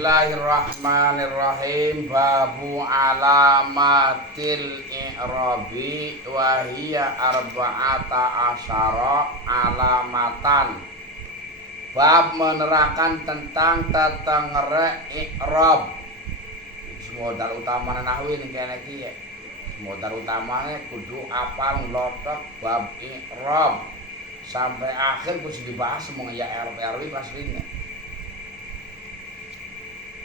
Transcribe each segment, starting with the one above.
Bismillahirrahmanirrahim. Babu alamatil i'rabi wa hiya arba'ata asyara alamatan. Bab menerangkan tentang tetengere i'rab. Modal utama nahwu ini kene iki ya. Modal utamanya kudu apal nglotok bab i'rab. Sampai akhir kudu dibahas semua ya RW pastinya.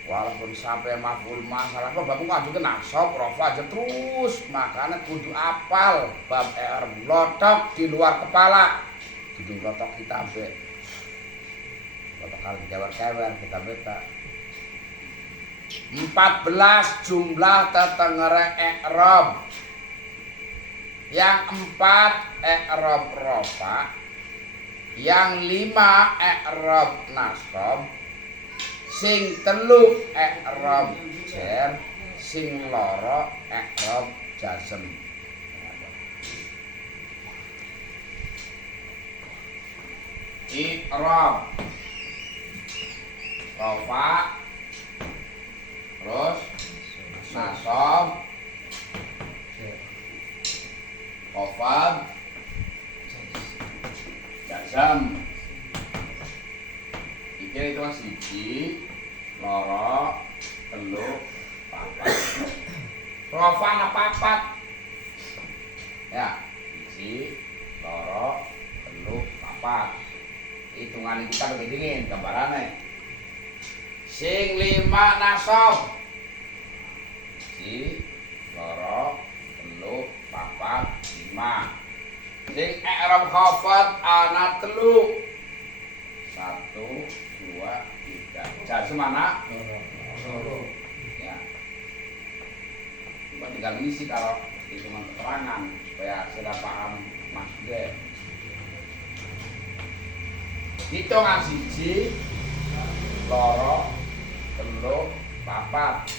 Walaupun sampai maf'ul masalah kok babu ngadu nasab rafa aja terus, makanya kudu apal bab lotok di luar kepala. Kudu lotok kitab. Lotok kali kewer-kewer kita beta. 14 jumlah tetengere i'rab. Yang 4 i'rab rafa, yang 5 i'rab nasab, sing telu i'rab jar, sing loro i'rab jazm. I'rab rafa, terus nasab, khafad, jazm. Iki itu siji, loro, telu, papat. Rafa ana papat. Ya, siji, loro, telu, papat. Hitungane kita lebih dingin gambarane. Sing 5 nasab. Siji, loro, telu, papat, 5. Sing i'rab khafad ana telu. 1, 2, 3. Jazm mana? Loro. Ya. Coba tinggal ngisi kalau hitungan keterangan supaya sudah paham maksudnya. Hitungan siji, loro, telu, papat.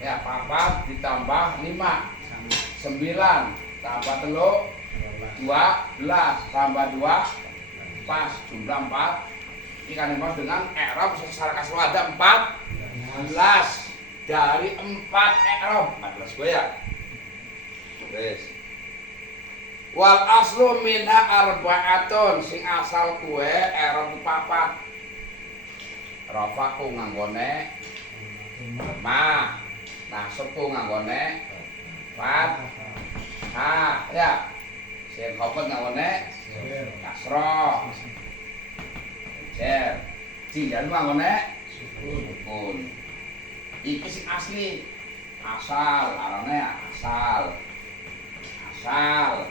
Ya, papat ditambah 5, 9 tambah telu 12 tambah 2 pas jumlah 4. Ini kan dimaksud dengan i'rab secara keseluruhan ada 14 dari 4 i'rab 14 gue ya. Terus wal aslu minha arba'atun, sing asal kue i'rab papat. Rafa ku nganggone ma, nasab ku nganggone fat, ha ya. Sing khafad nganggone kasra, jar, cijan nganggone sukun. Iki sing asli, asal, arane asal, asal,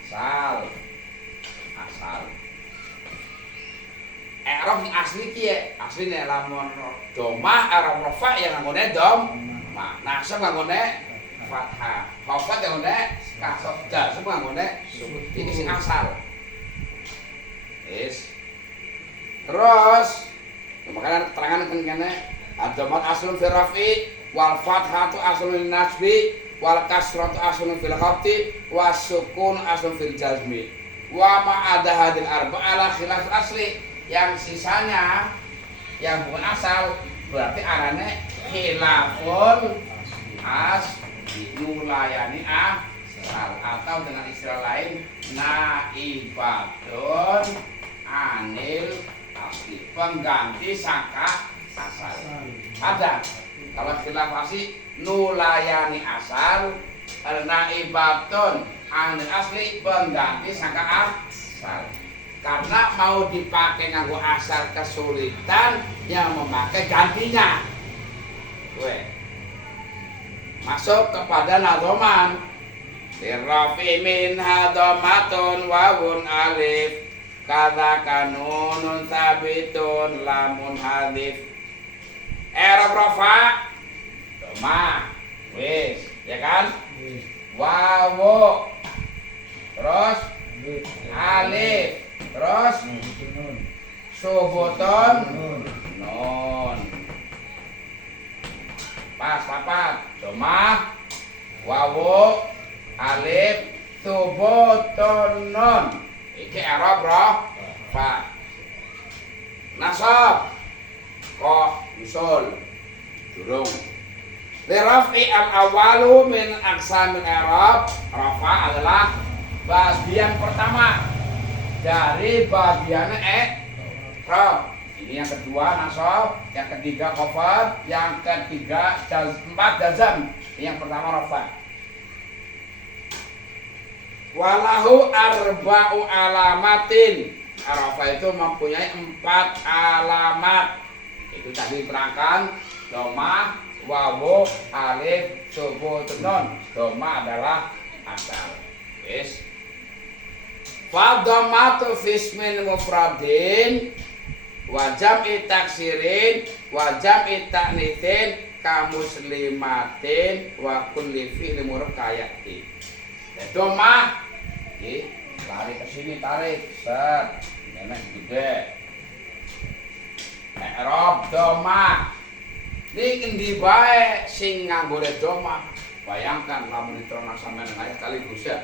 asal, asal. I'rab sing asli kiye, asli nek lamun domah i'rab rafa yang nganggone dom, nasab nganggone fathah, khafad nganggone kasra, jazm nganggone sukun. Iki sing asal. Wis. Terus makanya keterangan kan kene ad-dhammat aslun fil rafi wal fathatu aslun lin nasbi wal kasratu aslun fil khafdi was sukun aslun fil jazmi wa ma ada hadil arba ala khilaf asli. Yang sisanya yang bukan asal berarti arane khilaful nulayani asal, atau dengan istilah lain naibatun anil asli, pengganti sangka asal. Ada kalau khilaf asli nulayani asal, naibatun anil asli, pengganti sangka asal. Karena mau dipakai nganggo asal kesulitan, yang memakai gantinya. Masuk kepada nadhoman. Birrafi min hadhamatun wawun alif kadza kanunun sabitun lamun hadif. I'rab rafa dhamma. Wis, ya kan? Wawu. Terus alif. Terus subutun nun. Pas papat dhamma wawu alif subutun nun. Iki i'rab rafa. Nasab usul durung. Lirafi al-awalu min aqsamil i'rab. Rafa adalah bagian pertama dari bagian i'rab. Ini yang kedua nasab, yang ketiga khafad, yang ketiga empat jazam. Yang pertama rafa. Walahu arba'u alamatin. Rafa itu mempunyai 4 alamat. Itu tadi terangkan dhamma, wawu, alif, subut, nun. Dhamma adalah asal. Wis. Fa dhammatu fi ismin mufradin wa jam'i taksirin wa jam'i ta'nitsin ka muslimatin wa kulli fi'li murkayyati. Dhamma nggih, tarik ke sini, tarik. Set. Nenek gede. I'rab dhamma. Ning endi bae sing nganggo dhamma? Bayangkan lamun diterangna sampeyan ae sekaligus ya.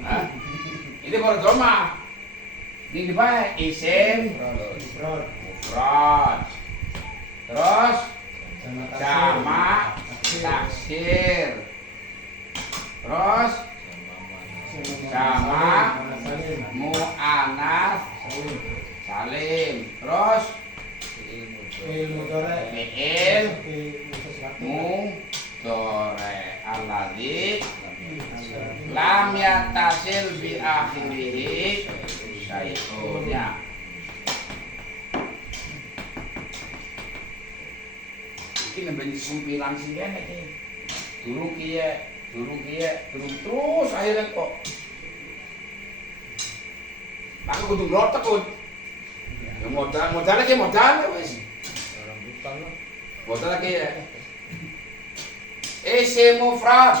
Hah? Ini kalau dhamma. Ning endi bae isim mufrad. Terus jamak taksir. Terus jamak muannats salim. Terus fi'il mudhari alladzi lam yattasil bi akhirih syai'un. Iki nembe sumpilan sing kene iki. Durung terus akhirnya kok. Aku kudu nglotek kok. Ya modal wis. Modal lagi ya. Isim mufrad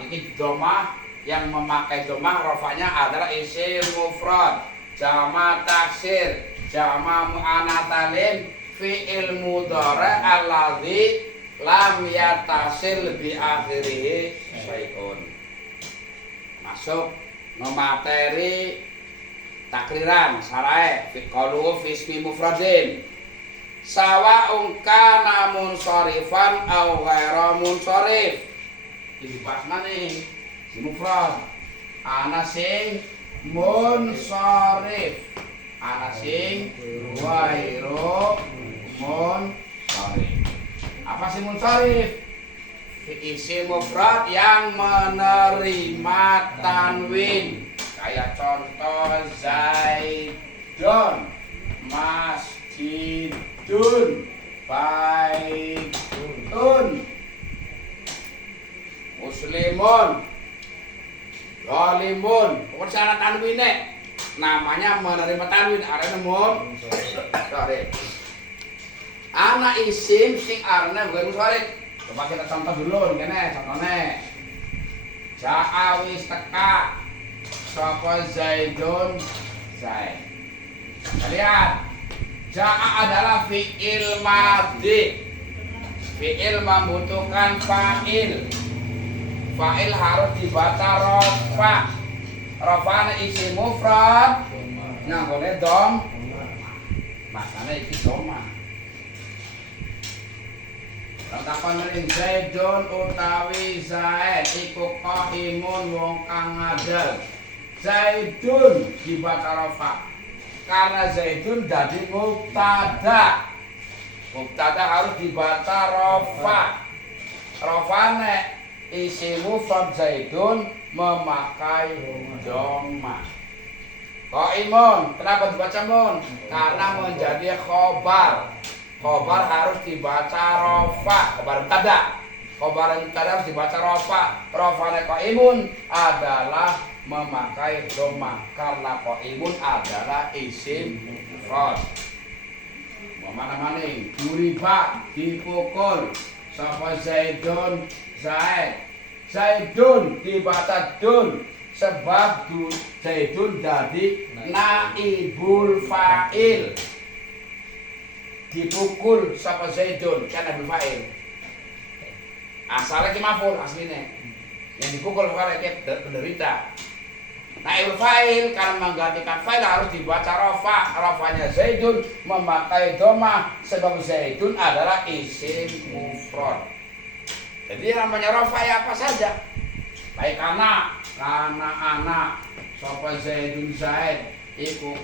ini dhamma yang memakai dhamma rafanya adalah isim mufrad, jamak taksir, jamak muannats salim, fi'il mudhari alladzi lam yattasil bi akhirih syai'un. Masuk materi takriran sarae fi qalu fi ismi mufradin sawa'un kana munsharifan aw ghaira munsharif. Iki pas maneh si mufrad ana sing munsharif, ana sing ghairu munsharif. Apa sih munsharif? Isim mufrad yang menerima tanwin. Kayak contoh Zaidun, masjidun, baitun, muslimun, zalimun. Pokoknya syarat tanwinnya namanya menerima tanwin. Artinya munsharif. Anak isim sing arane bukan munsharif. Coba kita contoh dulu kene contohnya. Ja'a wis teka sapa Zaidun Zaid. Lihat, ja'a adalah fi'il madhi. Fi'il membutuhkan fa'il. Fa'il harus dibaca rafa. Rafa'na isim mufrad. Nah, boleh dom. Makanya iki doma. Takon ing Zaidun utawi Zaid iku qaimun wong kang ngadeg. Zaidun dibaca rafa karena Zaidun dadi mubtada. Mubtada harus dibaca rafa. Rafane isim mufrad Zaidun memakai dhamma. Qaimun, kenapa dibaca mun? Karena menjadi khobar. Khobar harus dibaca rafa, khobar mubtada. Khobar mubtada harus dibaca rafa. Rafane qaimun adalah memakai dhamma karena qaimun adalah isim mufrad. Mana maning duriba dipukul sapa Zaidun Zaid. Zaidun dibaca dun sebab Zaidun dadi naibul fa'il. Dipukul sapa Zaidun kan naibul fa'il. Asalnya ki maf'ul aslinya. Yang dipukul sapa ki penderita. Naib fa'il karena menggantikan fa'il harus dibaca rofa. Rofanya Zaidun memakai doma sebab Zaidun adalah isim mufrad. Jadi namanya rofa ya apa saja. Baik anak, sapa Zaidun Zaid iku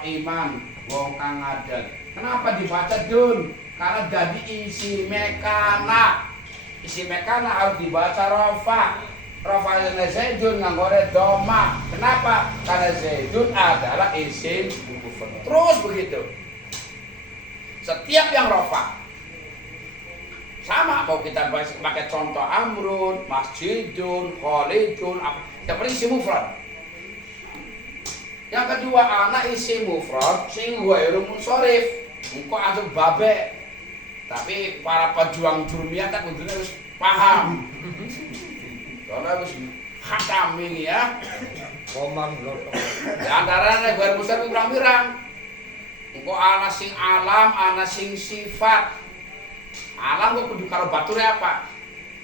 iman wong kang ngadeg. Kenapa dibaca dun? Karena jadi isi mekana. Isi mekana harus dibaca rofa. Rofa'nya Zaidun nganggone doma. Kenapa? Karena Zaidun adalah isim mufrad. Terus begitu. Setiap yang rofa sama, mau kita pakai contoh amrun, masjidun, khalidun, yang penting isim mufrad. Yang kedua, anak isim mufrad sing ghairu munsharif. Engko antuk babe. Tapi para pejuang jurmiyah tak kudune wis paham. Karena harus khatam ini ya. Komang lotong. Di antaranya gue besar pirang-pirang. Engko ana sing alam, ana sing sifat. Alam kok kudu karo bature apa?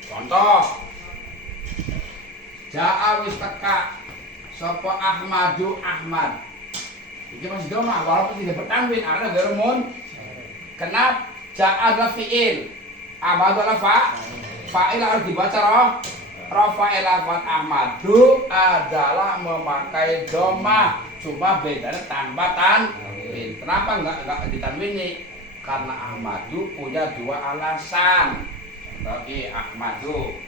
Contoh. Ja'a wis teka sapa Ahmadu Ahmad. Iki masih doma walaupun tidak bertanwin karena gerumun. Kenapa? Ja'a adalah fi'il. Ahmadu adalah fa'il harus dibaca roh. Rofa'il lafaz Ahmadu adalah memakai doma, cuma bedanya tanpa tanwin. Kenapa enggak ditanwini? Karena Ahmadu punya dua alasan. Bagi Ahmadu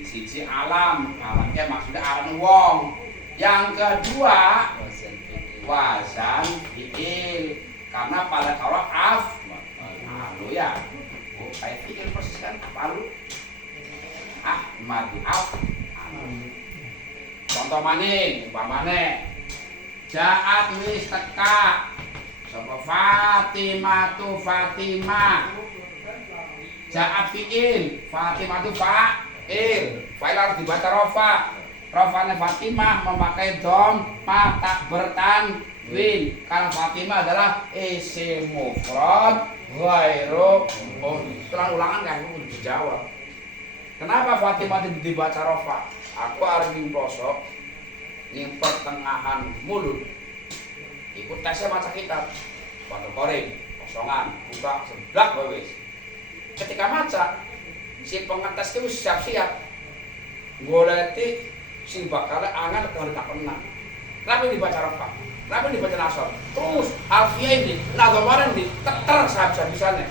siji alamnya maksudnya aran wong. Yang kedua wazan fi'il. Karena pada kalau malu ya. Oh, kayak fi'il persis kan malu. Ahmadu contoh maning umpamane Ja'at wis teka sapa Fatimatu Fatimah. Ja'at fi'il, Fatimatu fa'il. Fa'il harus dibaca rofa. Rofanya Fatimah memakai dhamma tak bertanwin. Karena Fatimah adalah isim mufrad ghairu. Setelah ulangan kan udah dijawab. Kenapa Fatimah dibaca rofa? Aku harus nyimplosok ning pertengahan mulut. Ikut tesnya maca kitab. Foto koring, kosongan, buka seblak wis. Ketika maca, si pengetes itu siap-siap. Goleti sing bakal angan kalau tak pernah. Kenapa dibaca rofa? Kenapa dibaca nasab? Terus alfiah ini, kemarin di teter sehabis-habisannya.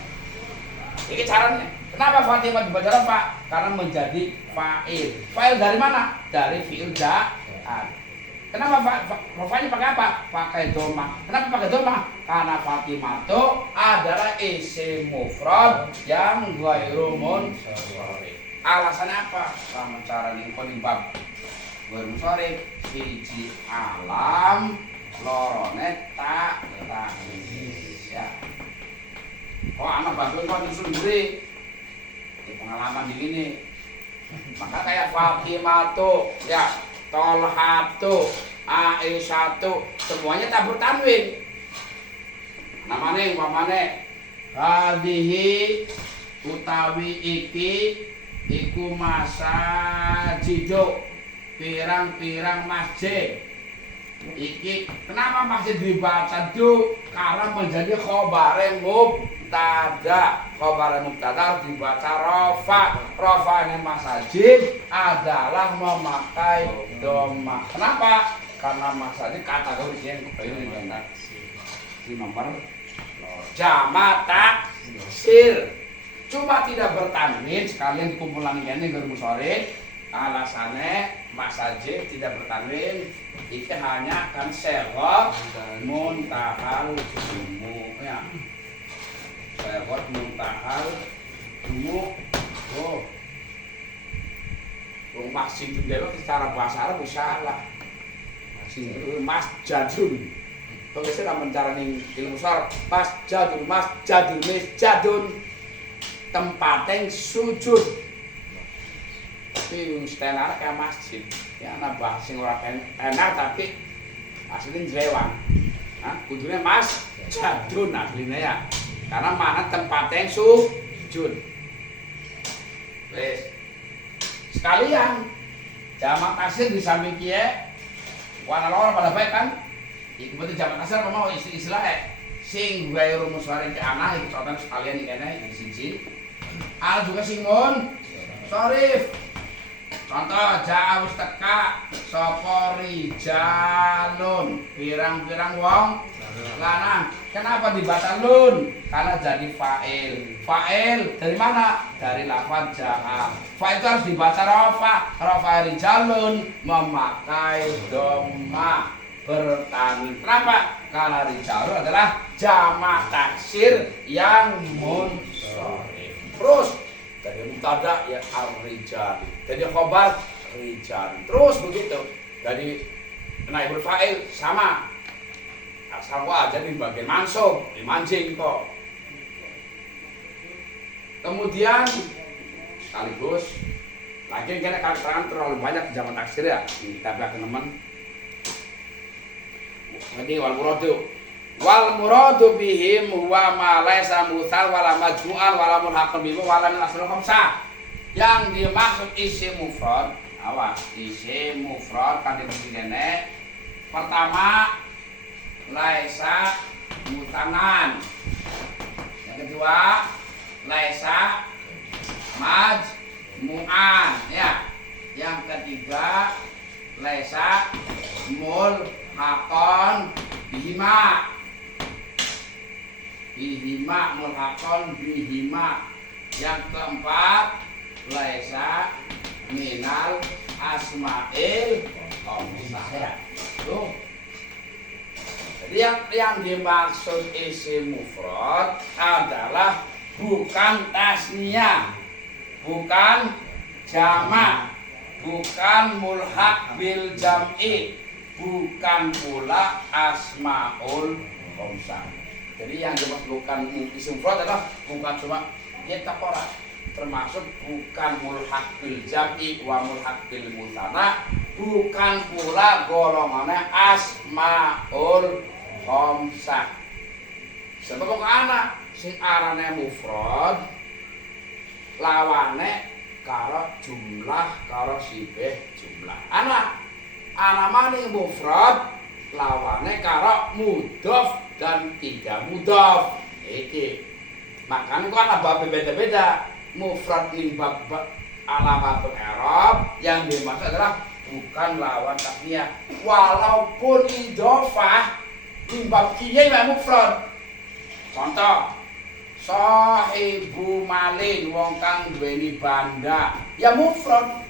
Ini caranya. Kenapa Fatimah dibaca rofa? Karena menjadi fa'il. Fa'il dari mana? Dari fi'il ja'at. Kenapa rofanya pakai apa? Pakai doma. Kenapa pakai doma? Karena Fatimah itu adalah isim mufrad yang ghairu munsharif. Alasannya apa? Sama cara ning bab ghairu munsharif siji alam lorone tak ya. Oh, anak bantuin kok nyusun beri. Pengalaman di gini. Maka kayak Fatimatu, ya, Tolhatu, Aisyatu, semuanya tak bertanwin. Namanya umpamane hadhihi utawi iki iku masajidu, pirang-pirang masjid. Iki kenapa masjid dibaca du? Karena menjadi khobareng mubtada. Khobareng mubtada dibaca rofa. Rofanya masjid adalah memakai doma. Kenapa? Karena masjid kategori yang ini benar. Di nomor jamak taksir. Cuma tidak bertanwin sekalian kumpulan ini bermusyawarah. Alasannya masjid tidak bertanwin. Itu hanya kan segot muntahal jumu ya. Segot muntahal jumu. Oh. Masjid itu secara bahasa Arab salah. Masjadun. Tulisnya dalam cara ilmu syaraf. Masjadun misjadun. Tempat yang sujud. Tapi yang tenar kayak masjid. Ya nambah sing ora tenar tapi aslinya jrewang. Nah, kudunya mas jadun aslinya ya. Karena mana tempatnya yang sujud. Wes. Sekalian jamak taksir di samping kiye Wana loro pada baik kan? Iku berarti jamak kasar apa mau istilah sing gawe rumus waring ke anak iki contoh sekalian iki kene iki siji. Al juga sing mun sorif. Contoh ja'us teka sapa rijalun pirang-pirang wong lanang. Kenapa dibatalun? Karena jadi fa'il. Fa'il dari mana? Dari lafaz ja'a. Fa itu harus dibaca rafa. Rafa rijalun memakai dhamma bertanwin. Kenapa? Karena rijalun adalah jamak taksir yang munsharif. Terus dari mubtada ya ar-rijal. Jadi khabar rijal. Terus begitu. Dari naibul fa'il sama. Asal aja di bagian mansub, dimancing kok. Kemudian sekaligus lagi kena keterangan terlalu banyak zaman taksir ya. Kita belakang teman. Jadi wal muradu bihim huwa ma laisa mutsal wala majmu'an wala mulhaqan bihi wala min asrul khamsah. Yang dimaksud isim mufrad, awas, isim mufrad kan dibegini. Pertama laisa mutanan. Yang kedua laisa majmu'an ya. Yang ketiga laisa mulhaqan bihima. Bihima mulhaqan bihima. Yang keempat laisa minal asma'il khamsah. Tuh. Jadi yang dimaksud isim mufrad adalah bukan tasniyah, bukan jamak, bukan mulhaq bil jam'i, bukan pula asmaul khamsah. Jadi yang dimaksud bukan isim mufrad adalah bukan cuma yataqara, termasuk bukan mulhaq bil jam'i wa mulhaq bil mutsanna, bukan pula golongannya asmaul khamsah. Sebab kok anak sing arane mufrad lawane karo jumlah karo sibeh jumlah. Anak maning mufrad lawane karo mudhof dan tidak mudhof. Iki. Makanya kok ana bab beda-beda. Mufrad ning bab alamatul i'rab yang dimaksud adalah bukan lawan tasniyah, walaupun idhofah bab kiye wae mufrad. Contoh sahibu malin wong kang duweni banda ya mufrad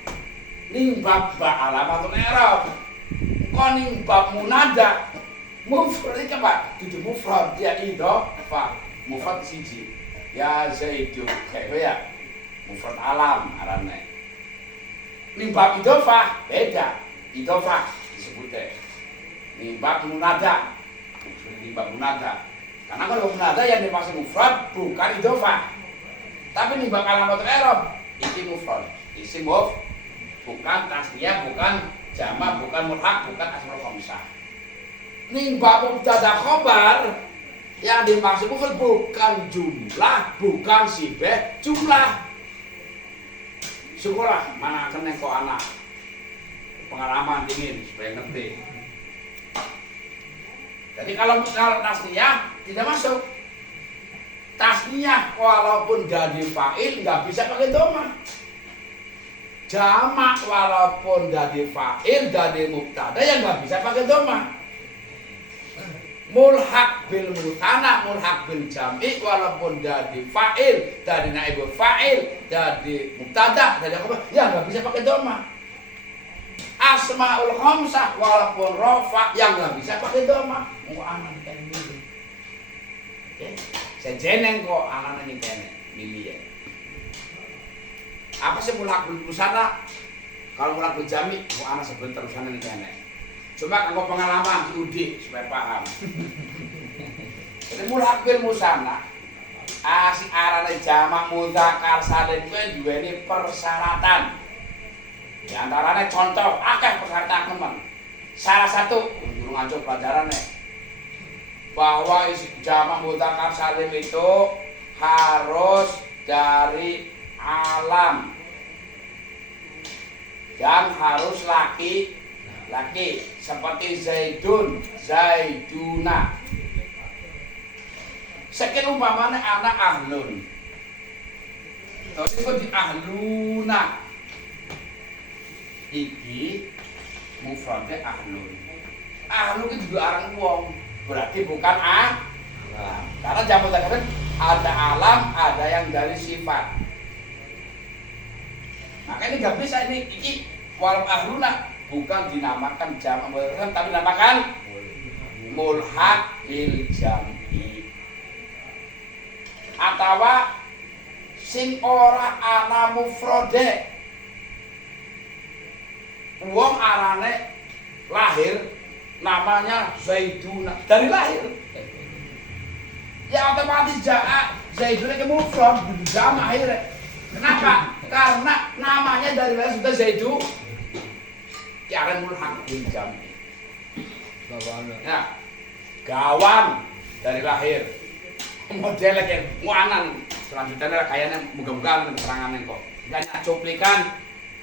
ning bab alamatul i'rab. Kok ning bab munada mufrad iki apa? Dudu mufrad ya idhofah. Mufrad siji ya zaidu kayak ya mufrad alam arane. Ning bab idhofah beda. Idhofah disebutnya ning bab munada. Ning bab munada. Karena kalau munada yang dimaksud mufrad bukan idhofah. Tapi ning bab alamatul i'rab iki mufrad. Isim bukan tasniyah, bukan jamak, bukan mulhaq, bukan asmaul khamsah. Ning bab mubtada khabar yang dimaksud mufrad bukan jumlah, bukan sibeh jumlah. Syukurlah mana kena kok anak pengalaman dingin supaya ngerti. Jadi kalau tasniyah tidak masuk. Tasniyah walaupun jadi fa'il nggak bisa pakai dhamma. Jamak walaupun jadi fa'il jadi mubtada yang nggak bisa pakai dhamma. Mulhaq bil mutana, mulhaq bil jam'i walaupun jadi fa'il, dari naibul fa'il, jadi mubtada, jadi apa? Ya nggak bisa pakai dhamma. Asmaul khamsah walaupun rafa yang nggak bisa pakai dhamma. Mau anak kan milih. Oke, saya jeneng kok anak ini kene milih ya. Apa sih mulhaq bil mutana? Kalau mulhaq bil jam'i, mau anak sebentar sana ini kene. Coba kanggo pengalaman diudik supaya paham. Jadi mulhaq bil musanna asing arane jamak mudzakkar salim kuwi duweni persyaratan. Di antaranya contoh akeh persyaratan teman. Salah satu guru ngajar pelajarannya bahwa jamak mudzakkar salim itu harus dari alam dan harus laki seperti Zaidun, Zaiduna. Sekian umpamanya anak ahlun. Terus itu di ahluna. Iki mufradnya ahlun. Ahlun itu juga orang wong. Berarti bukan alam. Karena jamu tadi ada alam, ada yang dari sifat. Maka ini nggak bisa ini. Iki walau ahluna bukan dinamakan jamak mudzakkar tapi dinamakan mulhaq bil jam'i. Atawa sing ora ana mufrade. Wong arane lahir namanya Zaiduna dari lahir. Ya otomatis Zaiduna ke mufrad jamak akhirnya. Kenapa? Karena namanya dari lahir sudah Zaidu. Kiaran mulhaq bil jam'i. Ya, gawan dari lahir. Model kayak muanan. Selanjutnya kayaknya muga-muga keterangannya kok. Banyak cuplikan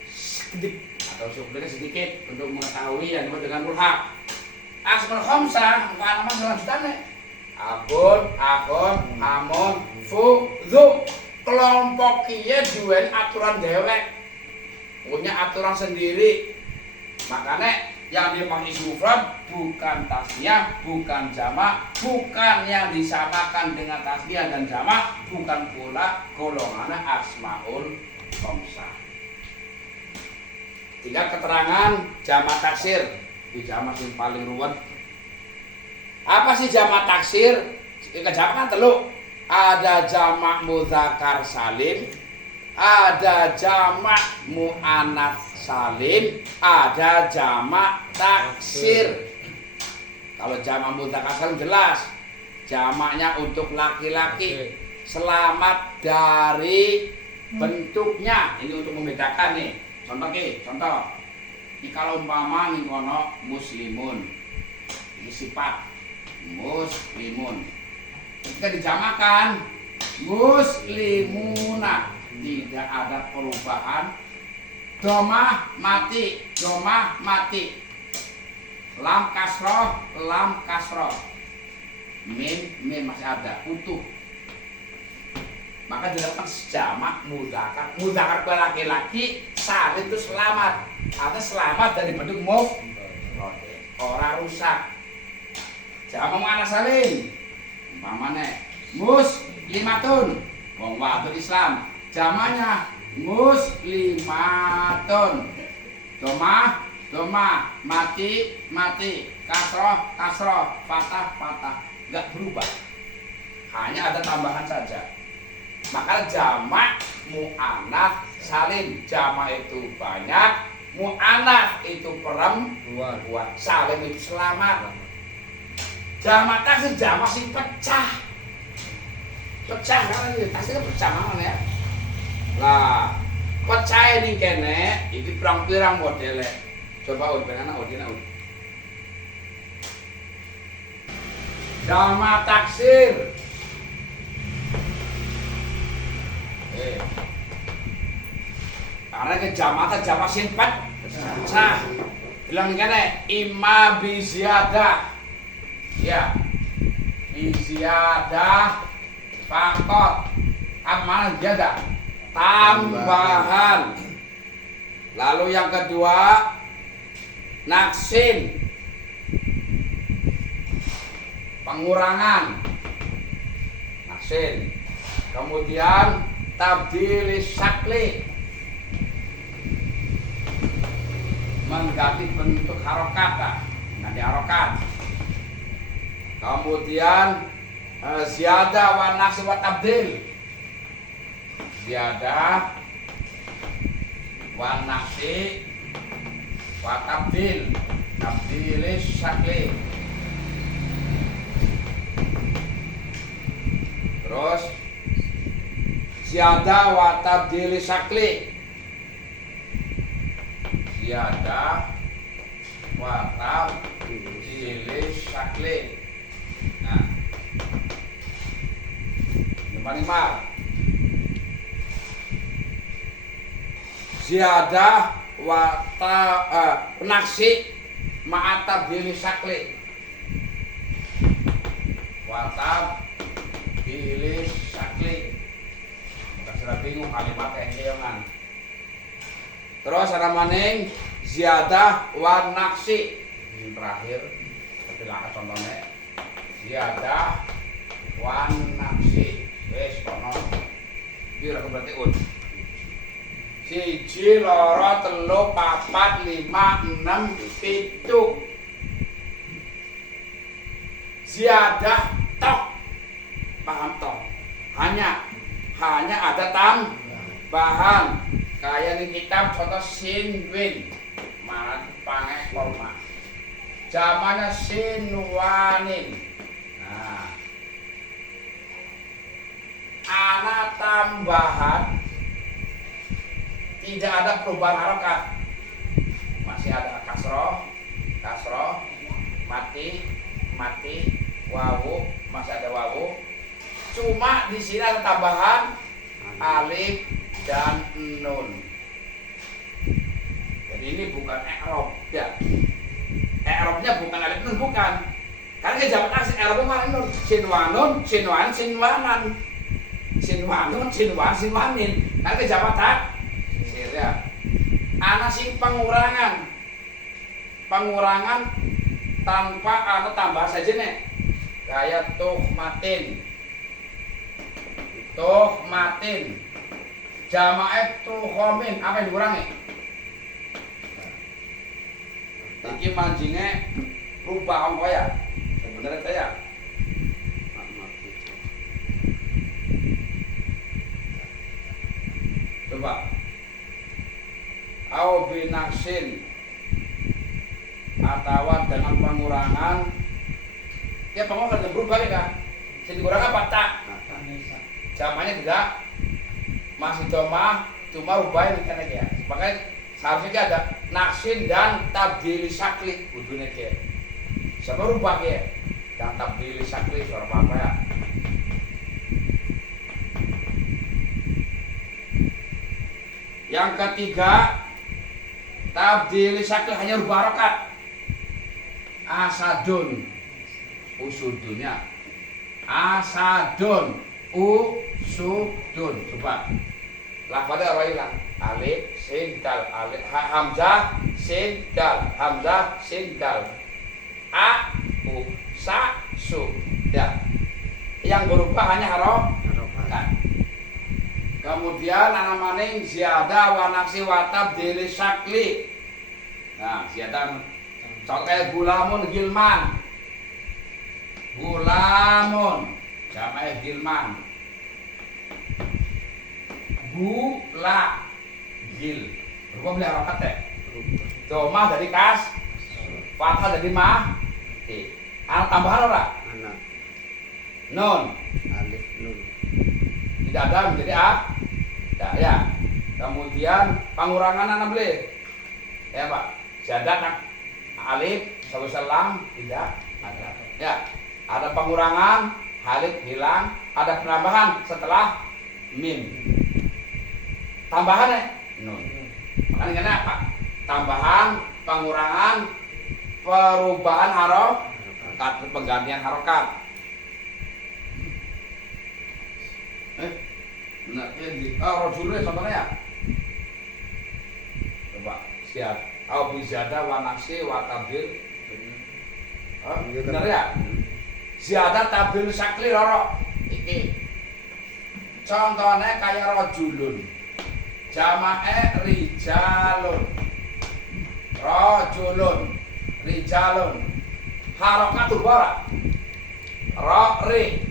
sedikit atau cuplikan sedikit untuk mengetahui yang disebut dengan mulhaq. Asmaul khamsah nama selanjutnya. Abun, akon, amun, fu, dzu. Kelompok kiye duweni aturan dewek. Punya aturan sendiri. Makanya yang dipakai mufrad bukan tasniyah, bukan jamak, bukan yang disamakan dengan tasniyah dan jamak, bukan pula golongan asmaul khamsah. Tinggal keterangan jamak taksir. Itu jamak yang paling ruwet. Apa sih jamak taksir? Jamak kan teluk. Ada jamak mudzakkar salim, ada jamak muannats salim, ada jamak taksir. Kalau jamak mudzakkar salim jelas, jamaknya untuk laki-laki, selamat dari bentuknya. Ini untuk membedakan nih. Contoh. Ini kalau umpama nih kono muslimun, ini sifat muslimun. Ketika dijamakan muslimuna, tidak ada perubahan. Domah mati. Lam kasroh. Mim masih ada, utuh. Maka dilakukan jamak mudzakkar. Mudzakkar laki-laki, salim itu selamat. Artinya selamat dari bentuk orang rusak. Jamak muannats salim. Umpamane muslimatun, wong wadon Islam. Jamaknya muslimatun. Domah, mati, kasroh, patah. Enggak berubah. Hanya ada tambahan saja. Maka jamak muannats salim. Jamak itu banyak, muannats itu perempuan, salim itu selamat. Jamak taksir jamak sing pecah kan ini taksir pecah mana ya. Lah, pecah ini kene iki pirang-pirang modele. Coba benar udina. Jamak taksir. Karena ke jamak sing pecah. Bilang kene imma bi ziyadah. Ya, iziyadah fakot. Apa mana ziyadah? Tambahan. Lalu yang kedua naksin, pengurangan. Naksin. Kemudian tabdil syakli, mengganti bentuk harokat, ganti harokat. Kemudian ziyadah wa naqs wa tabdil. Ziyadah wa naqs wa tabdil. Tabdil syakli. Terus ziyadah wa tabdil syakli. Ziyadah wa tabdil syakli. Nah, yang paling mal ziyadah wa naksi ma'atab dili sakli watab dili sakli. Bukan sudah bingung kalimat yang keongan. Terus ada maning ziyadah wa naksi. Ini terakhir tapi langkah contohnya ziyadah wa naksi. Wes kono kira berarti un 1 2 3 4 5 6 7 ziyadah tok, paham tok, hanya ada tambahan kayak di kitab contoh sinwin mana pange kolma zamannya sinwanin. Nah, anak tambahan tidak ada perubahan harokat, masih ada kasroh mati wawu, masih ada wawu, cuma di sini ada tambahan alif dan nun. Jadi ini bukan i'rab ya. I'rabnya bukan alif nun, bukan. Karena kejabat asli i'rabnya mana nun? Sinwanun, sinwan, sinwanan. Sinwanun, sinwan, sinwanin. Karena kejabat ya. Ana sing pengurangan tanpa atau tambah saja nih. Kayak tuhmatin jamaah tuhomin, apa yang dikurangi? Iki manjingnya rubah ongko ya, bener saya. Coba au binaksin atau dengan pengurangan. Ya pengurangan yang berubah ya kan? Jadi kurang apa tak? Zamannya tidak masih cuma rubah ini kan ya. Makanya seharusnya ada naksin dan tabdili sakli kudunya ya. Sama rubah ya. Dan tabdili sakli suara apa ya? Yang ketiga tabdili sakli hanya rubah harokat. Asadun usudunnya asadun usudun. Coba lafadznya apa hilang? Alif sin dal, alif hamzah sin dal, hamzah sin dal, a u sa su ya. Yang berubah hanya harokat. Kemudian ana maning ziyadah wa naksi wa tabdili sakli. Nah, ziyadah contoh kayak gulamun gilman. Gulamun jamaah gilman. Gula gil. Berubah beli harokat ya. Domah dari kas, fathah dari mah. Anak tambahan ora? Anak. Nun. Alif nun. Tidak ada menjadi a. Tidak ya. Kemudian pengurangan anak beli. Ya Pak. Ziyadah alif salam tidak ada. Ya. Ada pengurangan, alif hilang, ada penambahan setelah mim. Tambahan nun. Makanya kenapa? Tambahan, pengurangan, perubahan harokat, penggantian harokat. Benar ini. Rojulnya contohnya ya. Coba siap. Au bizadah wa naksi wa tabdil. Benar ya? Ziyadah tabdil sakli loro iki. Contohnya kayak rojulun. Jamae rijalun. Rojulun, rijalun. Harokat ubara. Ri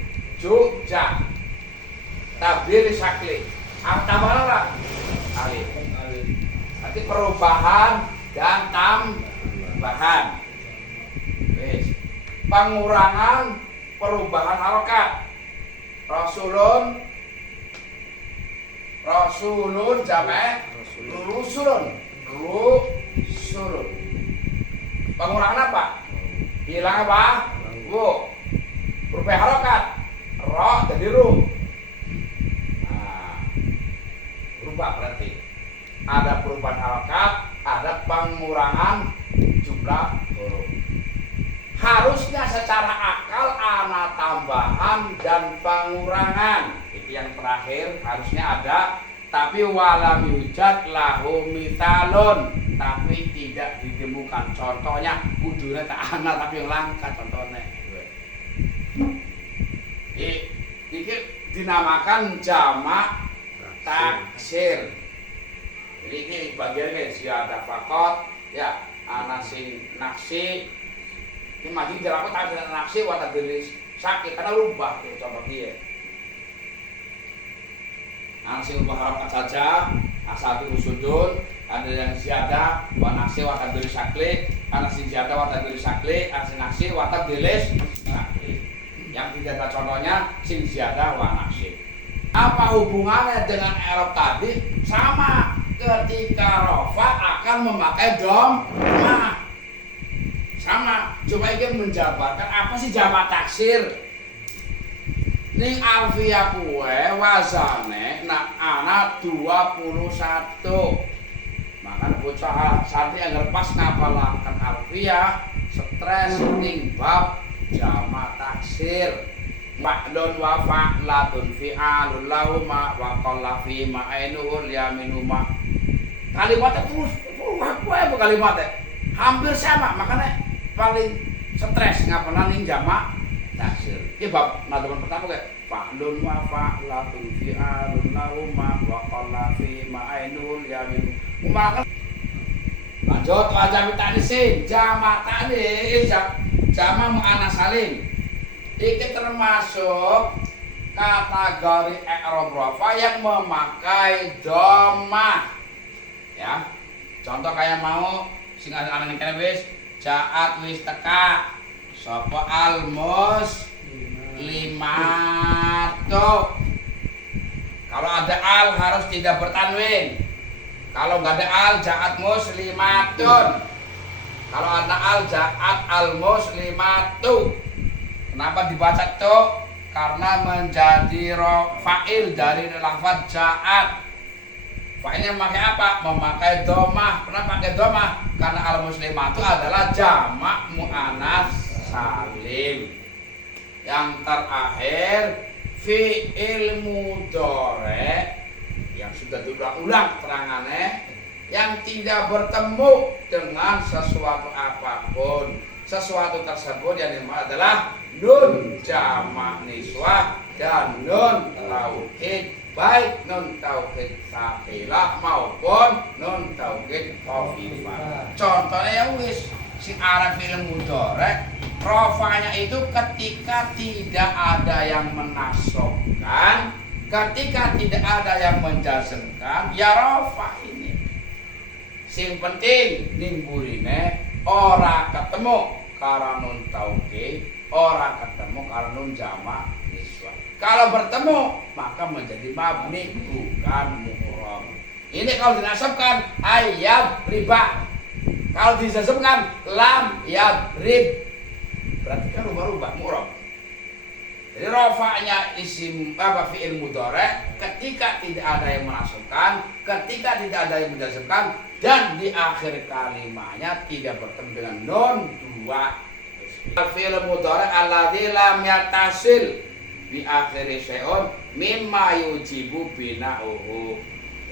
ja. Tabdil sakli. Tambah ora? Alif. Nanti perubahan dan tambahan. Wis. Pengurangan, perubahan harokat. Rasulun jamae rusulun. Pengurangan apa? Hilang apa? Wu. Berubah harokat. Ro jadi ru. Nah, berubah berarti. Ada perubahan harokat, ada pengurangan jumlah huruf. dan pengurangan. Itu yang terakhir harusnya ada, tapi walam yujad lahu mithalun, tapi tidak ditemukan contohnya. Kudune tak ana tapi yang langka contohnya. Iki dinamakan jamak taksir. Jadi ini bagiannya ziyadah faqat ya ana sing naksi. Ini maju jelaku tak ada naksi wa tadlis sakit karena rubah tuh contoh dia. Ana sing rubah harakat saja asal usudun, ada yang ziyadah wa naksi wa tadlis sakli, ana sing ziyadah wa tadlis sakli, ana sing naksi wa tadlis sakli. Yang tidak ada contohnya sing ziyadah wa naksi. Apa hubungannya dengan i'rab tadi? Sama, ketika rafa akan memakai dhammah. Sama, cuma ini menjabarkan apa sih jamak taksir. Ning alfiyah kue wazane nak anak 21. Makanya bocah santri yang lepas ngapalakan alfiyah stres ning bab jamak taksir. Ma'dun wa fa'latun fi'alun lahuma wa qalla fi ma'ainuhul yaminuma. Kalimatnya terus apa kalimatnya hampir sama, makanya paling stres ngapain ning jamak taksir. Iki bab teman pertama kayak fa'lun wa fa'latun fi'alun lahuma wa qalla fi ma'ainuhul yaminuma. Maka lanjut wajah ta'nisin jamak ta'nis jamak muannas salim. Ini termasuk kategori i'rab rafa yang memakai dhammah. Ya. Contoh kayak mau sing anak kene wis jaat wis teka. Sapa almus limatu. Kalau ada al harus tidak bertanwin. Kalau enggak ada al jaat muslimatun. Kalau ada al jaat al muslimatu. Kenapa dibaca itu? Karena menjadi fa'il dari lafaz ja'at. Fa'ilnya memakai apa? Memakai dhammah. Kenapa pakai dhammah? Karena al-muslimatu adalah jamak muannas salim. Yang terakhir fi'il mudhari yang sudah diulang terangannya, yang tidak bertemu dengan sesuatu apapun. Sesuatu tersebut yang dimana adalah nun jamak niswah dan nun taukid, baik nun taukid tsaqilah maupun nun taukid khafifah. Contohnya yang wis sing arab fi'il mudhari rafanya itu ketika tidak ada yang menasabkan, ketika tidak ada yang menjazmkan, ya rafa ini. Sing penting ning burine ora ketemu karo nun taukid, ora ketemu karo nun jamak niswah. Kalau bertemu maka menjadi mabni bukan mu'rab. Ini kalau dinasabkan ayat riba. Kalau dijazmkan lam yadrib. Berarti kan rubah-rubah mu'rab. Jadi rafa'nya isim fi'il mudhari ketika tidak ada yang menasabkan, ketika tidak ada yang menjazmkan, dan di akhir kalimatnya tidak bertemu dengan nun dua. Al-fi'il mudhari alladzi lam yattasil bi akhiri syai'un mimma yujibu bina'uhu.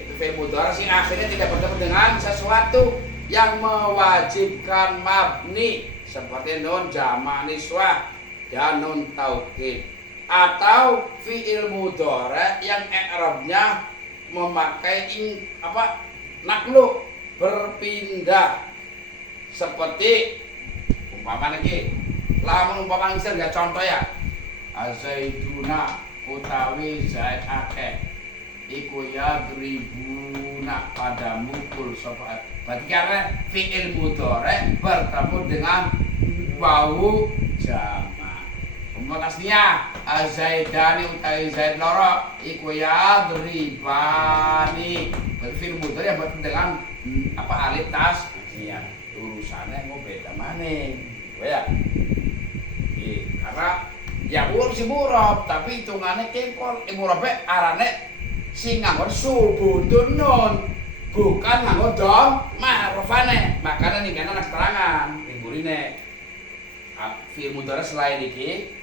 Itu fi'il mudhari sing akhirnya tidak bertemu dengan sesuatu yang mewajibkan mabni seperti nun jamak niswah dan nun taukid, atau fi'il mudhari yang i'rabnya memakai naqlu, berpindah, seperti umpama lagi lamun umpama ngisir enggak contoh ya azaiduna utawi zaid akeh iku yadribuna pada mukul sapa. Berarti karena fi'il mudhari bertemu dengan wawu jamak. Umpamanya azaidani utawi zaid loro iku yadribani. Berarti fi'il mudhari yang bertemu dengan alif tasniyah. Urusannya mau beda maning. Ya. Karena ya si murab tapi hitungannya kengkol. Murabe arane sing nganggo subutun nun, bukan nganggo dhammah rafane. Makanya ning kene ana keterangan ning burine fi'il mudhari selain iki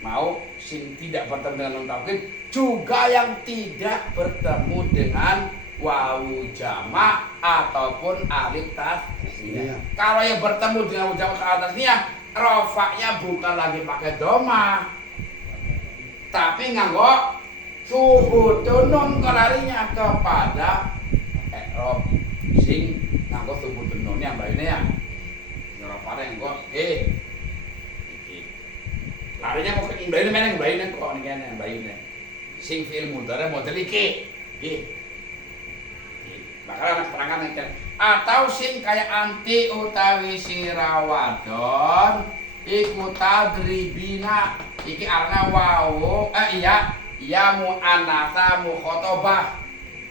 mau sing tidak bertemu dengan nun taukid juga yang tidak bertemu dengan wawu jamak ataupun alif tasniyah. Kalau yang bertemu dengan wawu jamak atau alif tasniyah, rofaknya bukan lagi pakai doma, tapi nganggo subutun nun kelarinya kepada i'rab sing nganggo subutun nun yang bayune ya. Rofaknya nganggo larinya mau ke bayune meneng bayune kok ning kene bayune. Sing fi'il mudhari model iki. Nggih. Bakal ana keterangan iki. Atau sing kaya anti utawi sirawadon iku tadribina. Iki arna wawu iya muannatsa mukhatabah.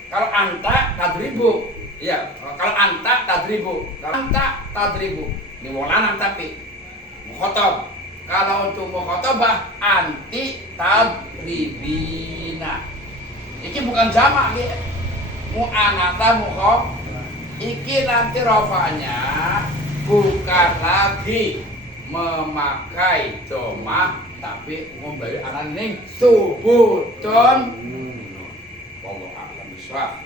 Kalau anta tadribu. Iya, kalau anta tadribu. Kalau anta tadribu. Ini wong lanang tapi mukhatab. Kalau untuk mukhatabah anti tadribina. Iki bukan jamak iki. Muannatsa mukhatab. Iki nanti rofanya bukan lagi memakai domah tapi ngombe aran ning subutun. Wallahu a'lam bishawab.